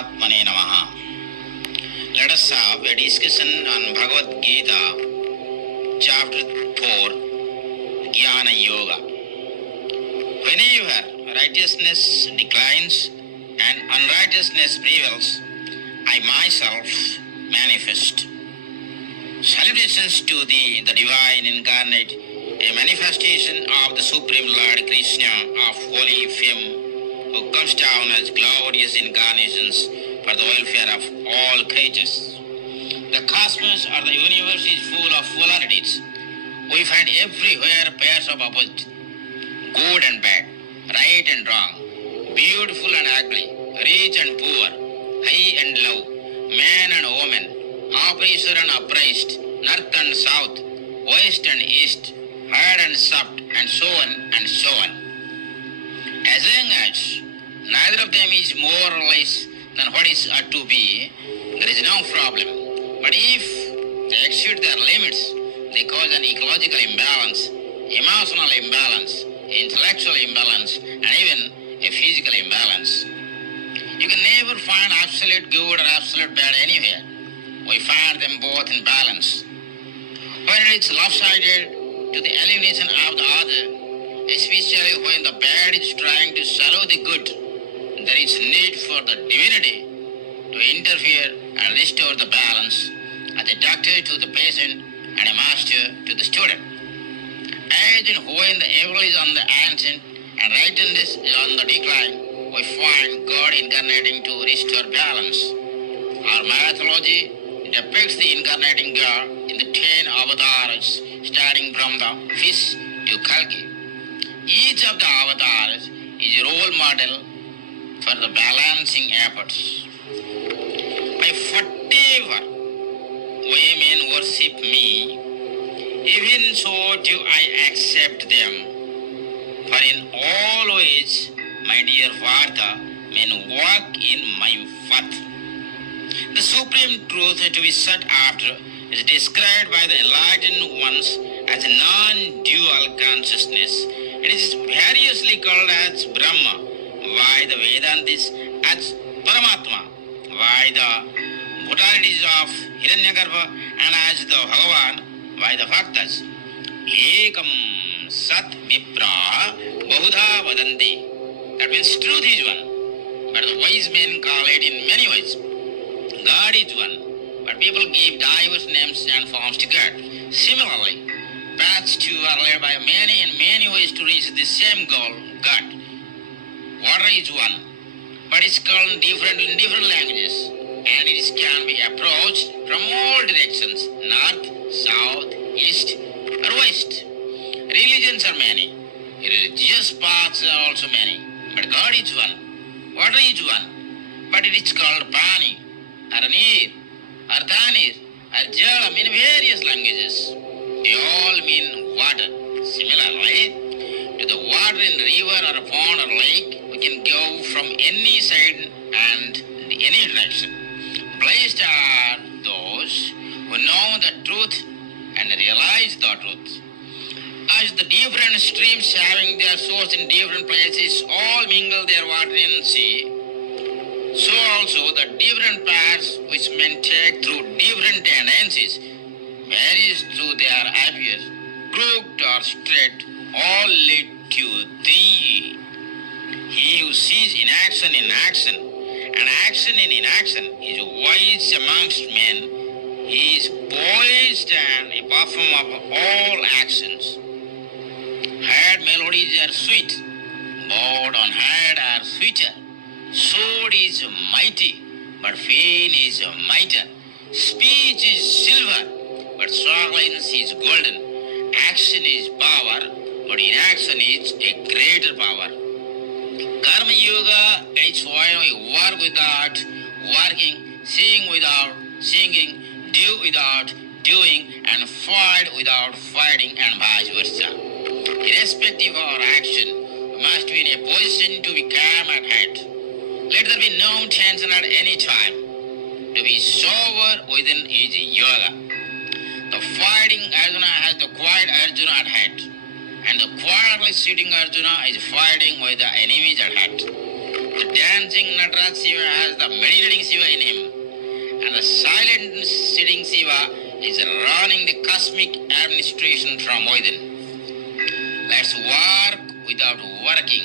Paramatmane Namaha. Let us have a discussion on Bhagavad Gita, chapter 4, Jnana Yoga. Whenever righteousness declines and unrighteousness prevails, I myself manifest. Salutations to the divine incarnate, a manifestation of the Supreme Lord Krishna of holy fame, who comes down as glorious incarnations for the welfare of all creatures. The cosmos or the universe is full of polarities. We find everywhere pairs of opposites, good and bad, right and wrong, beautiful and ugly, rich and poor, high and low, man and woman, oppressor and oppressed, north and south, west and east, hard and soft, and so on and so on. As long as neither of them is more or less than what is ought to be, there is no problem. But if they exceed their limits, they cause an ecological imbalance, emotional imbalance, intellectual imbalance, and even a physical imbalance. You can never find absolute good or absolute bad anywhere. We find them both in balance. When it's lopsided to the elimination of the other, especially when the bad is trying to swallow the good, there is need for the divinity to interfere and restore the balance, as a doctor to the patient and a master to the student. As in when the evil is on the ascent and righteousness is on the decline, we find God incarnating to restore balance. Our mythology depicts the incarnating God in the 10 avatars, starting from the fish to Kalki. Each of the avatars is a role model for the balancing efforts. By whatever way men worship me, even so do I accept them. For in all ways, my dear Varta, men walk in my path. The supreme truth to be sought after is described by the enlightened ones as a non-dual consciousness. It is variously called as Brahma by the Vedantis, as Paramatma by the brutalities of Hiranyagarbha, and as the Bhagavan by the Bhaktas. Ekam Sat Vipra Bahudha Vadanti. That means truth is one, but the wise men call it in many ways. God is one, but people give diverse names and forms to God. Similarly, paths too are led by many and many ways to reach the same goal, God. Water is one, but it's called different in different languages, and it can be approached from all directions, north, south, east, or west. Religions are many, religious paths are also many, but God is one. Water is one, but it is called Pani, or Neer, or Tanir, or Jalam in various languages. They all mean water. Similarly, to the water in river or a pond or lake, we can go from any side and any direction. Blessed are those who know the truth and realize the truth. As the different streams having their source in different places all mingle their water in the sea, so also the different paths which men take through different tendencies, varies through their appears, crooked or straight, all lead to thee. He who sees inaction in action, and action in inaction, is wise amongst men. He is poised and a performer of all actions. Heard melodies are sweet, bowed on head are sweeter. Sword is mighty, but pain is mightier. Speech is silver, but silence is golden. Action is power, but inaction is a greater power. Karma Yoga is when we work without working, sing without singing, do without doing, and fight without fighting, and vice versa. Irrespective of our action, we must be in a position to be calm at heart. Let there be no tension at any time. To be sober within is yoga. The fighting Arjuna has the quiet Arjuna at heart, and the quietly sitting Arjuna is fighting with the enemies at heart. The dancing Nataraj Shiva has the meditating Shiva in him, and the silent sitting Shiva is running the cosmic administration from within. Let's work without working,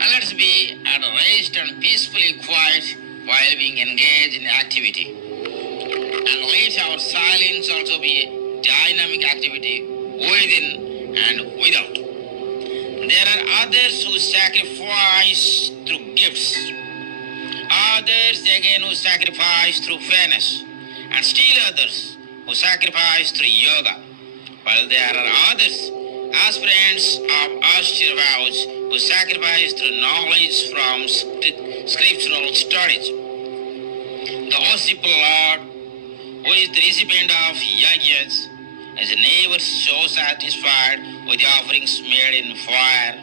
and let's be at rest and peacefully quiet while being engaged in activity. And let our silence also be a dynamic activity within and without. There are others who sacrifice through gifts, others again who sacrifice through fairness, and still others who sacrifice through yoga, while there are others, aspirants of austere vows, who sacrifice through knowledge from scriptural studies. The worshipful Lord, who is the recipient of yajnas, is never so satisfied with the offerings made in fire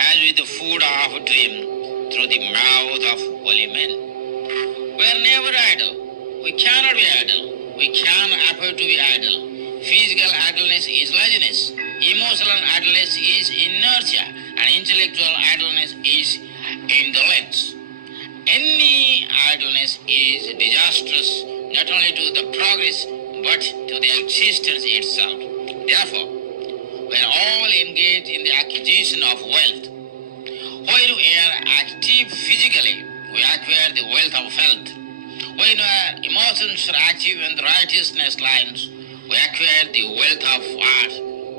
as with the food offered to him through the mouth of holy men. We are never idle. We cannot be idle. We can afford to be idle. Physical idleness is laziness. Emotional idleness is inertia. And intellectual idleness is indolence. Any idleness is disastrous not only to the progress but to the existence itself. Therefore, we are all engaged in the acquisition of wealth. When we are active physically, we acquire the wealth of health. When our emotions are active in the righteousness lines, we acquire the wealth of art,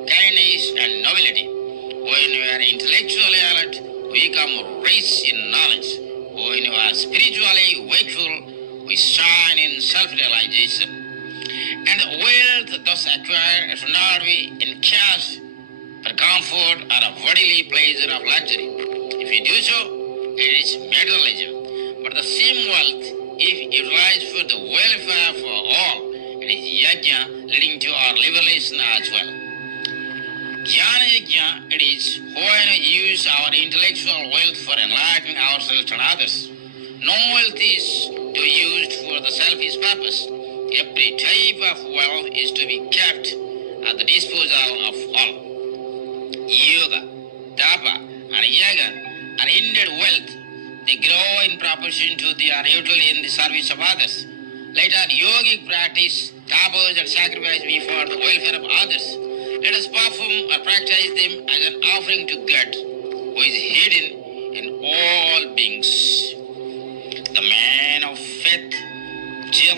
kindness, and nobility. When we are intellectually alert, we become rich in knowledge. When we are spiritually wakeful, we shine in self-realization. And the wealth thus acquired should not be in cash for comfort or a bodily pleasure of luxury. If we do so, it is materialism. But the same wealth, if utilized for the welfare for all, it is yajna leading to our liberation as well. Jnana yajna, it is when we use our intellectual wealth for enlightening ourselves and others. No wealth is to be used for the selfish purpose. Every type of wealth is to be kept at the disposal of all. Yoga, tapa, and yaga are indeed wealth. They grow in proportion to their utility in the service of others. Let our yogic practice, tapas and sacrifice be for the welfare of others. Let us perform or practice them as an offering to God, who is hidden in all beings. The man of faith, chill,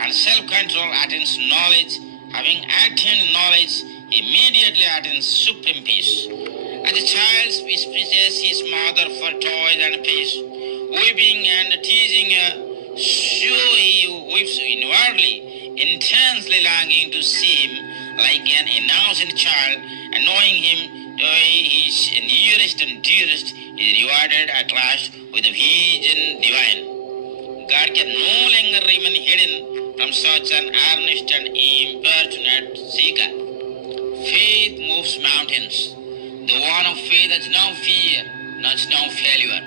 and self-control attains knowledge. Having attained knowledge, immediately attains supreme peace. As a child bespeaks his mother for toys and peace, weeping and teasing her, so he weeps inwardly, intensely longing to see him like an innocent child, and knowing him to be his nearest and dearest, is rewarded at last with a vision divine. God can no longer remain hidden from such an earnest and importunate seeker. Faith moves mountains. The one of faith has no fear, knows no failure.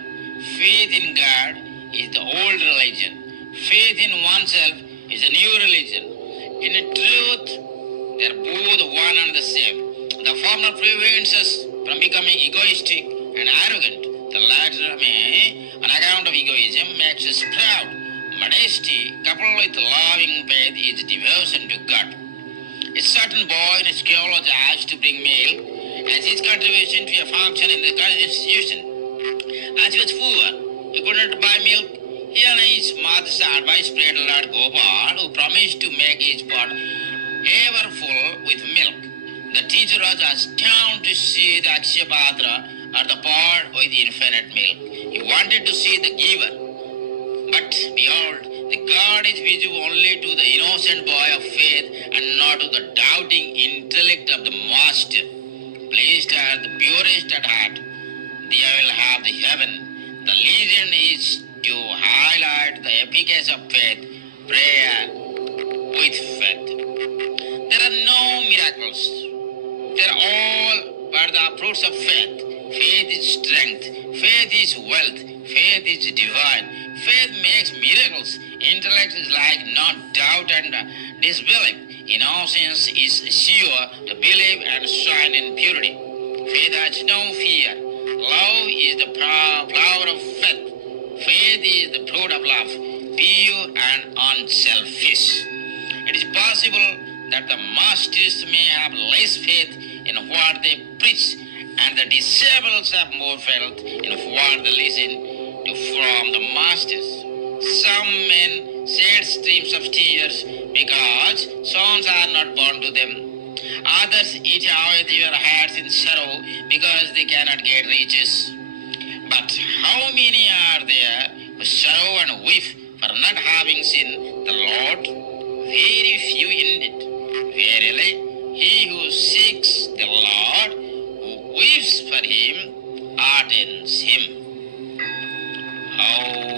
Faith in God is the old religion. Faith in oneself is a new religion. In truth, they are both one and the same. The former prevents us from becoming egoistic and arrogant. The latter may, on account of egoism, makes us proud. Modesty, coupled with loving faith, is devotion to God. A certain boy in a school was asked to bring milk as his contribution to a function in the institution. As he was poor, he could not buy milk. He and his mother's advice prayed Lord Gopal, who promised to make his pot ever full with milk. The teacher was astounded to see the Akshapatra, or the pot with infinite milk. He wanted to see the giver. But behold, the God is visible only to the innocent boy of faith and not to the doubting intellect of the master. Pleased are the purest at heart, they will have the heaven. The reason is to highlight the efficacy of faith, prayer with faith. There are no miracles. They are all but the fruits of faith. Faith is strength. Faith is wealth. Faith is divine. Faith makes miracles. Intellect is like not doubt and disbelief. Innocence is sure to believe and shine in purity. Faith has no fear. Love is the flower of faith. faith is the fruit of love, pure and unselfish. It is possible that the masters may have less faith in what they preach, and the disciples have more faith in what they listen to from the masters. Some men shed streams of tears because sons are not born to them. Others eat away their hearts in sorrow because they cannot get riches. But how many are there who sorrow and weep for not having seen the Lord? Very few indeed. Verily, he who seeks the Lord, who weeps for him, attains him. How